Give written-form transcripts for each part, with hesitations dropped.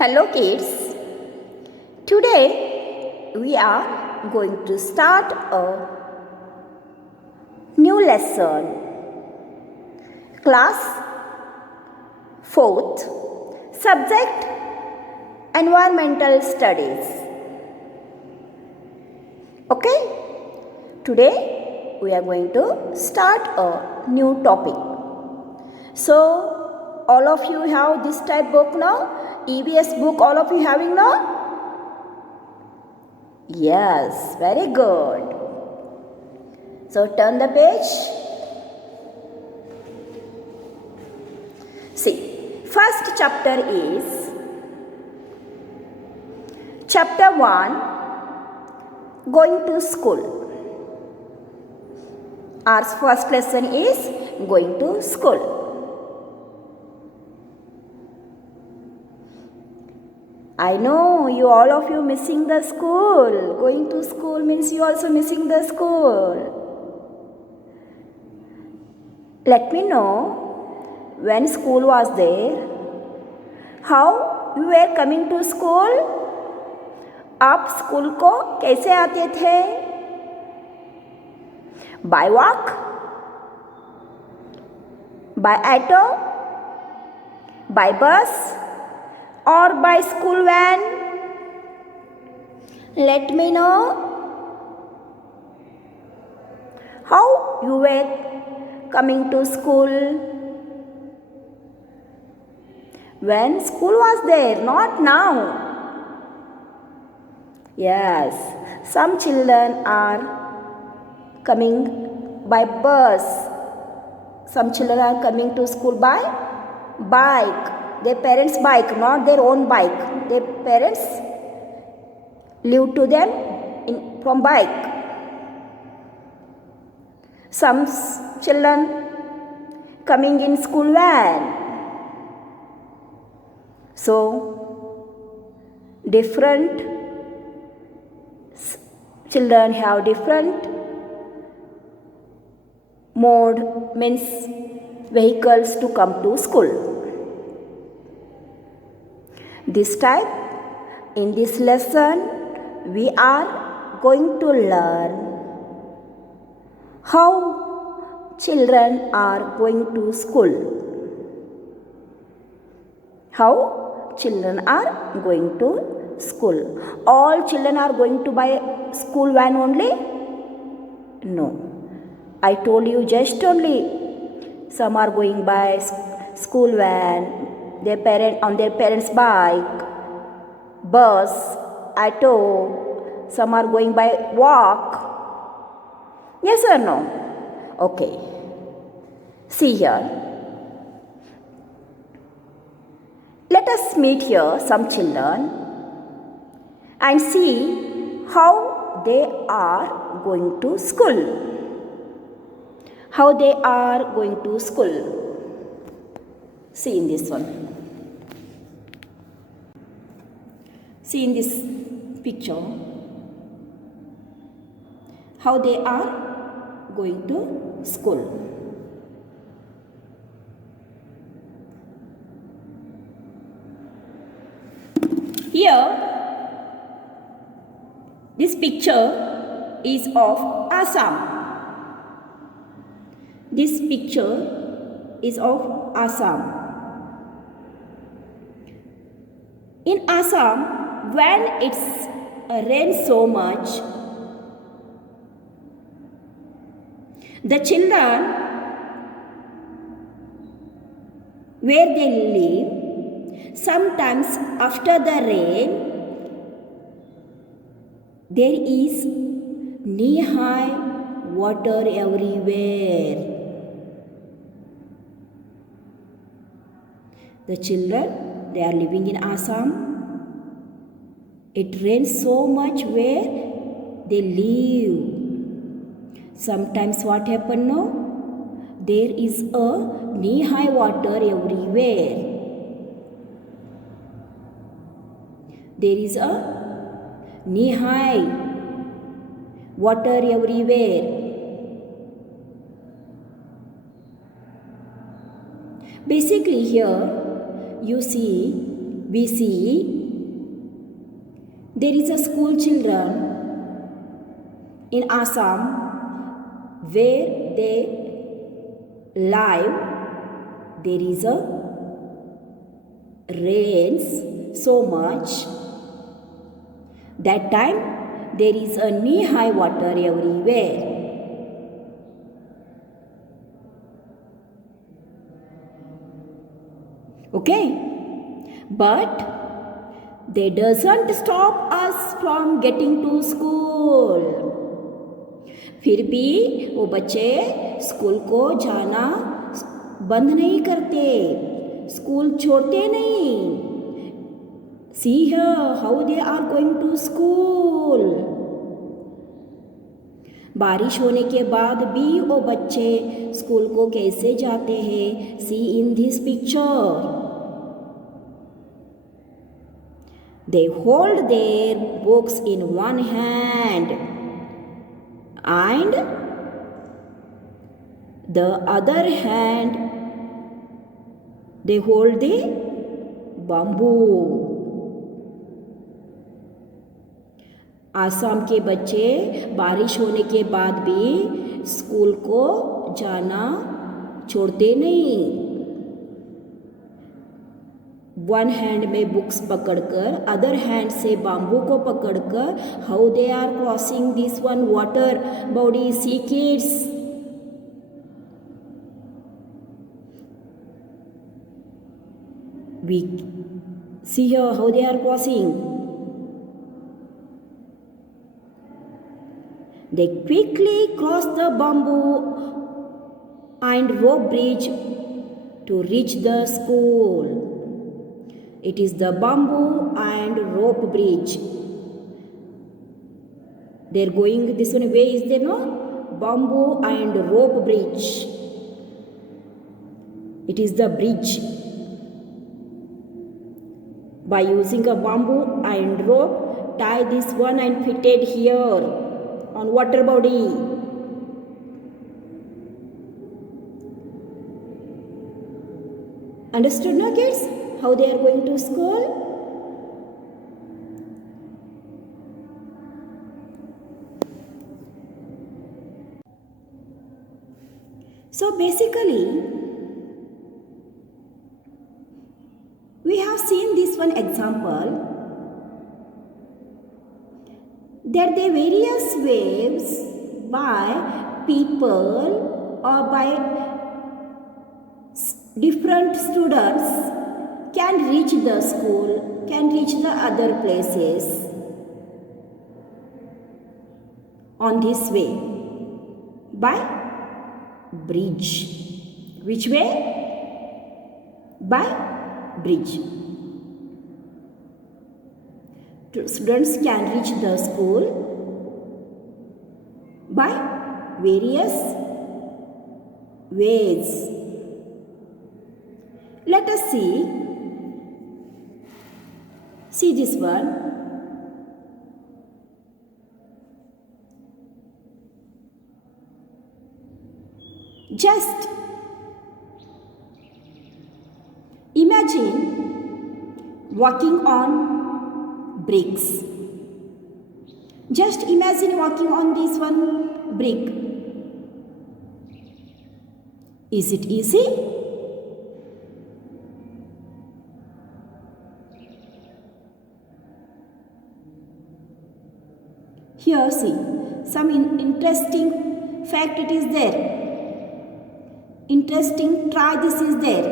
Hello kids, today we are going to start a new lesson. Class 4th, subject Environmental Studies. Okay, today we are going to start a new topic. So, all of you have this type book now? EVS book all of you having now? Yes, very good. So turn the page. See, first chapter is chapter 1, going to school. Our first lesson is going to school. I know you all of you missing the school. Going to school means you also missing the school. Let me know when school was there. How you were coming to school? आप school को कैसे आते थे? By walk? By auto? By bus? Or by school van? Let me know how you were coming to school when school was there, not now. Yes, some children are coming by bus, some children are coming to school by bike. Their parents' bike, not their own bike. Their parents leave to them from bike. Some children coming in school van. So, different children have different mode, means vehicles to come to school. This time, in this lesson, we are going to learn how children are going to school. How children are going to school. All children are going to buy school van only? No. I told you just only. Some are going by school van, on their parents' bike, bus, auto. Some are going by walk. Yes or no? Okay. See here. Let us meet here some children and see how they are going to school. How they are going to school. See in this one. See in this picture how they are going to school. Here, this picture is of Assam. This picture is of Assam. In Assam, when it's rains so much, the children where they live, sometimes after the rain, there is knee-high water everywhere. The children, they are living in Assam. It rains so much where they live. Sometimes what happen no? There is a knee-high water everywhere. There is a knee-high water everywhere. Basically here you see we see there is a school children in Assam where they live. There is a rains so much. That time there is a knee-high water everywhere. Okay, but they doesn't stop us from getting to school. फिर भी वो बच्चे school को जाना बंद नहीं करते, school छोड़ते नहीं. See here how they are going to school. बारिश होने के बाद भी वो बच्चे स्कूल को कैसे जाते हैं. See in this picture. They hold their books in one hand and the other hand they hold the bamboo. Assam के बच्चे बारिश होने के बाद भी स्कूल को जाना छोड़ते नहीं. वन हैंड में बुक्स पकड़कर, अदर हैंड से बाम्बू को पकड़कर, how they are crossing this one water body. See kids, we see here how they are crossing. They quickly cross the bamboo and rope bridge to reach the school. It is the bamboo and rope bridge. They are going this one way, is there no? Bamboo and rope bridge. It is the bridge. By using a bamboo and rope, tie this one and fit it here on water body. Understood now, kids? How they are going to school? So basically, we have seen this one example that the various ways by people or by different students can reach the school, can reach the other places on this way by bridge. Which way? By bridge. Students can reach the school by various ways. Let us see this one. Just imagine walking on bricks. Just imagine walking on this one brick. Is it easy? Here see, some interesting fact it is there. Interesting try this is there.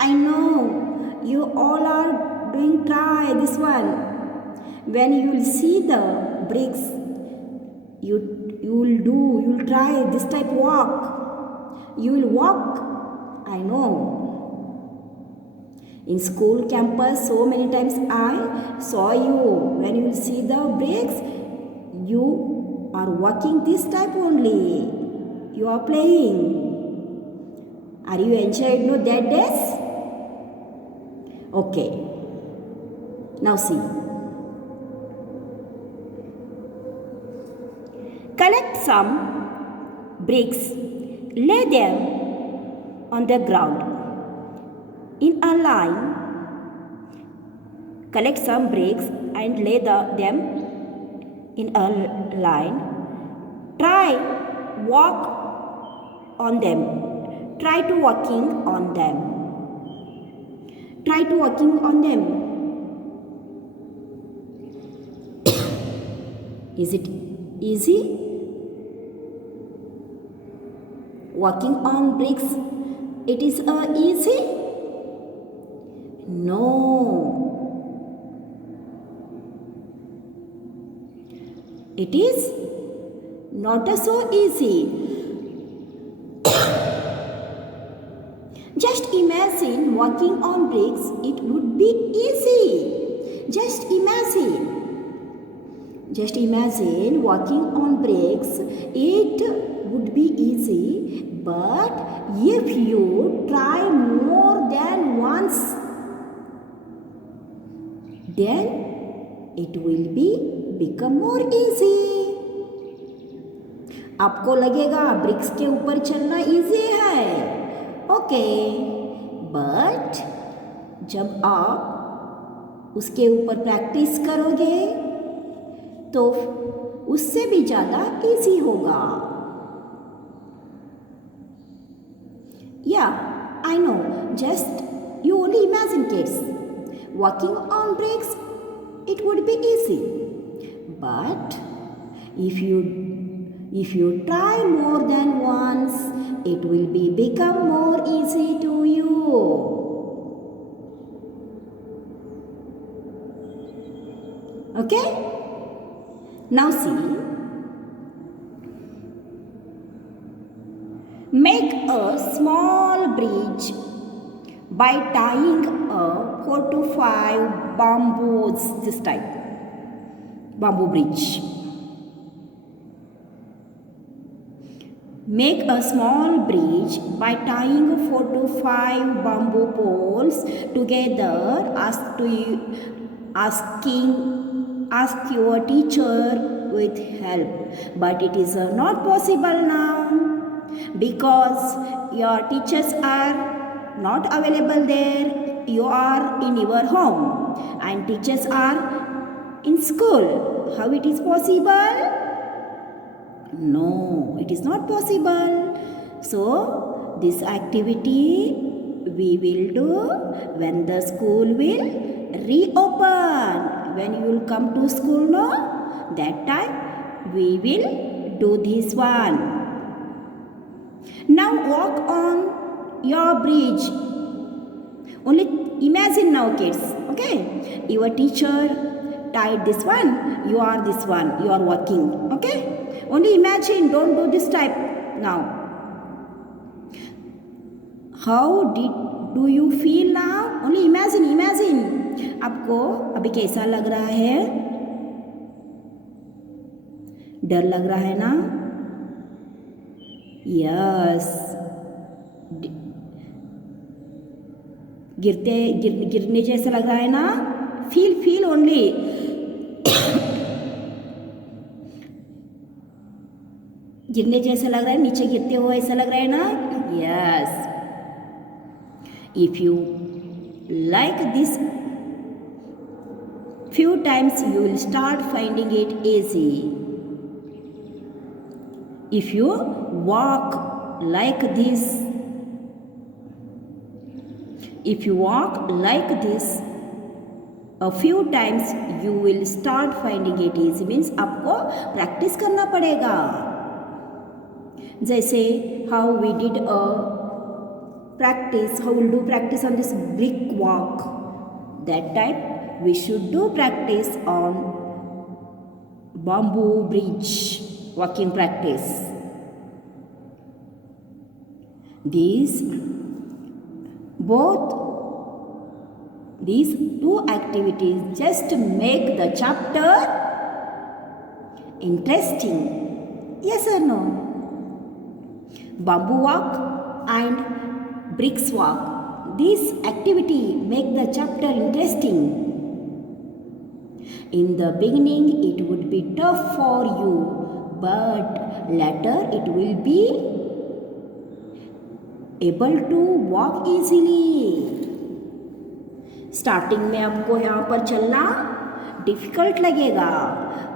I know you all are doing try this one. When you will see the bricks, you will try this type walk. You will walk, I know. In school campus, so many times I saw you. When you will see the bricks, you are walking this type only. You are playing. Are you enjoyed no that days? Okay. Now see. Collect some bricks. Lay them on the ground in a line Collect some bricks and lay them in a line. Try walk on them. Try to walking on them. Try to walking on them. Is it easy? Walking on bricks, it is easy? No. It is not so easy. Just imagine walking on bricks, it would be easy. Just imagine. Just imagine walking on bricks, it would be easy, but if you try more than once, then it will become more easy. आपको लगेगा BRICS के ऊपर चलना easy है, okay, but जब आप उसके ऊपर प्रैक्टिस करोगे तो उससे भी ज़्यादा इजी होगा. Yeah, I know. Just you only imagine, kids. Walking on bricks, it would be easy. But if you try more than once, it will become more easy to you. Okay? Now see. Make a small bridge by tying 4 to 5 bamboos, this type, bamboo bridge. Make a small bridge by tying 4 to 5 bamboo poles together. Ask your teacher with help. But it is not possible now because your teachers are not available there. You are in your home and teachers are in school. How it is possible? No, it is not possible. So this activity we will do when the school will reopen. When you will come to school, no, that time we will do this one. Now walk on your bridge. Only imagine now, kids, okay? Your teacher tied this one, you are this one, you are walking, okay? Only imagine, don't do this type now. How do you feel now? Only imagine. आपको अभी कैसा लग रहा है? डर लग रहा है ना? यस. गिरने जैसा लग रहा है ना? Feel only. गिरने जैसा लग रहा है, नीचे गिरते हो ऐसा लग रहा है ना? Yes. If you like this few times, you will start finding it easy. If you walk like this, a few times, you will start finding it easy. Means आपको practice करना पड़ेगा. जैसे how we did how we'll do practice on this brick walk. That type we should do practice on bamboo bridge walking practice. These two activities just make the chapter interesting. Yes or no? Bamboo walk and bricks walk. This activity make the chapter interesting. In the beginning it would be tough for you, but later it will be able to walk easily. Starting में आपको यहाँ पर चलना difficult लगेगा,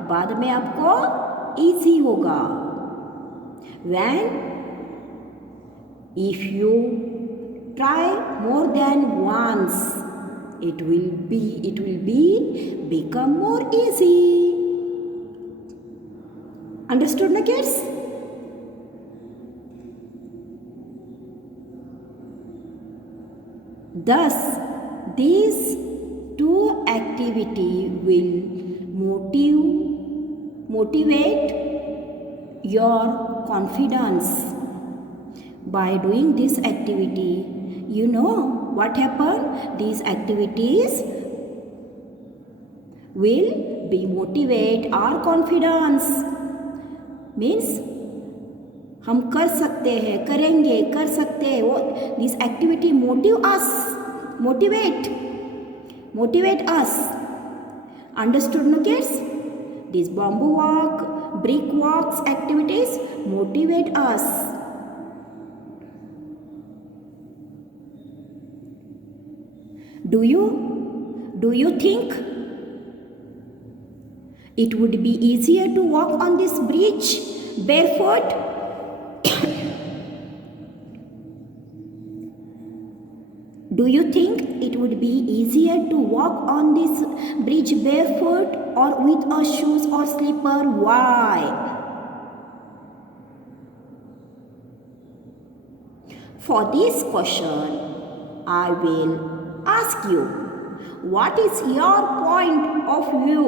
बाद में आपको easy होगा। When if you try more than once, it will become more easy. Understood na kids? Thus, these two activities will motivate your confidence. By doing this activity, you know what happened? These activities will be motivate our confidence. Means हम कर सकते हैं, करेंगे, कर सकते हैं। वो this activity motivate us. Understood no kids? These bamboo walk, brick walks activities motivate us. Do you think it would be easier to walk on this bridge barefoot? Do you think it would be easier to walk on this bridge barefoot or with a shoes or slipper? Why? For this question, I will ask you, what is your point of view?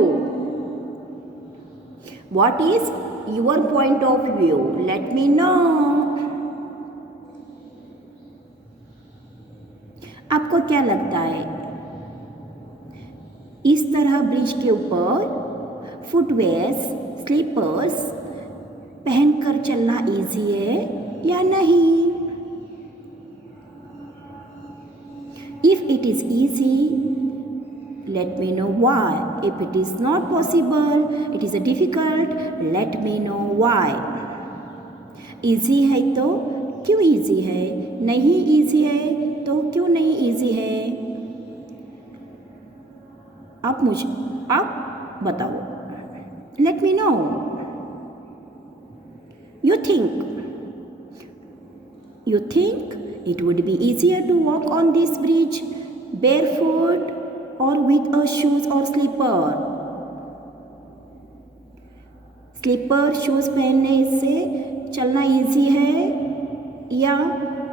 What is your point of view? Let me know. आपको क्या लगता है, इस तरह bridge के ऊपर footwears, slippers पहनकर चलना इजी है या नहीं? If it is easy, let me know why. If it is not possible, it is difficult, let me know why. Easy है तो क्यों easy है? नहीं easy है तो क्यों नहीं easy है? आप बताओ. Let me know. You think it would be easier to walk on this bridge barefoot or with a shoes or slipper? Slipper shoes पहनने से चलना इजी है या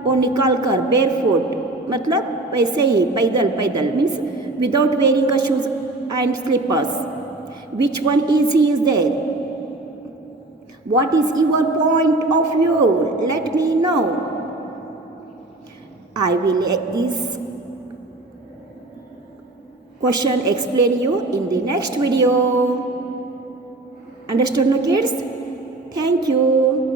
वो निकाल कर barefoot, मतलब वैसे ही पैदल means without wearing a shoes and slippers. Which one easy is there? What is your point of view? Let me know. I will this question explain you in the next video. Understood no kids? Thank you.